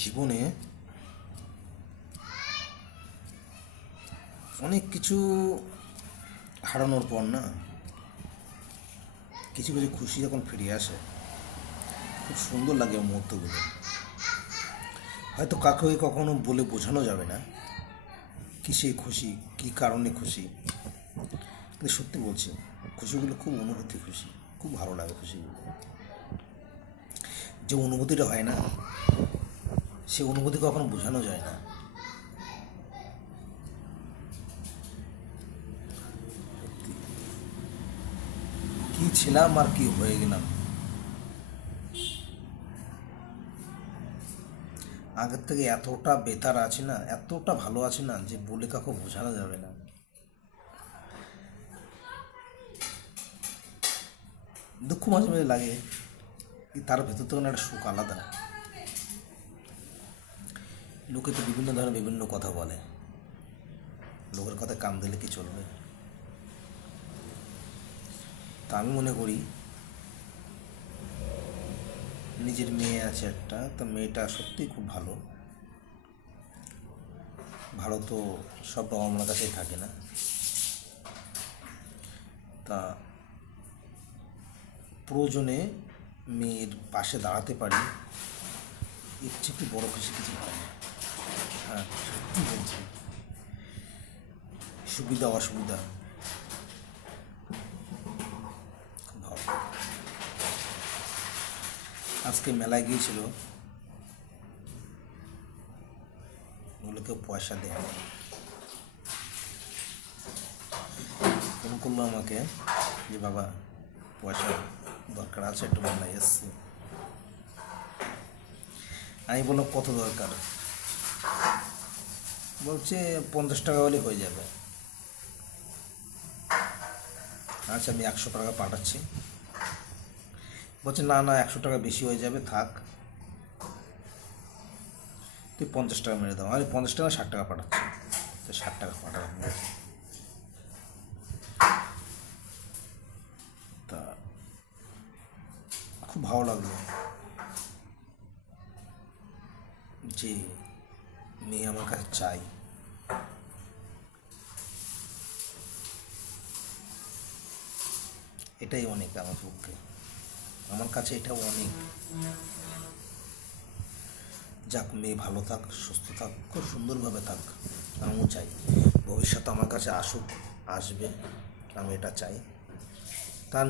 জীবনে অনেক কিছু হারানোর পর না কিছু কিছু খুশি যখন ফিরে আসে খুব সুন্দর লাগে মুহূর্তগুলো। হয়তো কাউকে কখনো বলে বোঝানো যাবে না কি সেই খুশি, কি কারণে খুশি, কিন্তু সত্যি বলছি খুশিগুলো খুব অনুভূতি খুশি, খুব ভালো লাগে খুশিগুলো। যে অনুভূতিটা হয় না সে অনুভূতি কখনো বোঝানো যায় না। কি ছিলাম আর কি হয়ে গেলাম, আগের থেকে এতটা বেতার আছে না, এতটা ভালো আছে না যে বলে কাউকে বোঝানো যাবে না। দুঃখ মাঝে মাঝে লাগে, কি তার ভেতর থেকে না একটা সুখ আলাদা। লোকে তো বিভিন্ন ধরনের বিভিন্ন কথা বলে, লোকের কথায় কান দিলে কি চলবে? তা আমি মনে করি নিজের মেয়ে আছে একটা, তো মেয়েটা সত্যিই খুব ভালো। ভালো তো সব বাবা মার কাছেই থাকে না, তা প্রয়োজনে মেয়ের পাশে দাঁড়াতে পারি, এর চেয়ে কি বড় খুশি কিছু হয় না। হ্যাঁ, সত্যি বলছি, সুবিধা অসুবিধা খুব ভালো। আজকে মেলায় গিয়েছিল, বলে কেউ পয়সা দেয় না। ফোন করলো আমাকে যে বাবা পয়সা দরকার আছে, একটু মেলায় এসছি। আমি বললাম কত দরকার? বলছে 50 টাকা হলে হয়ে যাবে। আচ্ছা আমি 100 টাকা পাঠাচ্ছি। বলছে না না 100 টাকা বেশি হয়ে যাবে, থাক তুই 50 টাকা মেরে দাও। আমি 50 টাকা 60 টাকা পাঠাচ্ছি, তো 60 টাকা পাঠালাম। তা খুব ভালো লাগলো যে মেয়ে আমার কাছে চাই। এটাই অনেক আমার পক্ষে, আমার কাছে এটাও অনেক। যাক, মেয়ে ভালো থাক, সুস্থ থাক, খুব সুন্দরভাবে থাক, আমিও চাই ভবিষ্যতে আমার কাছে আসুক, আসবে, আমি এটা চাই। তার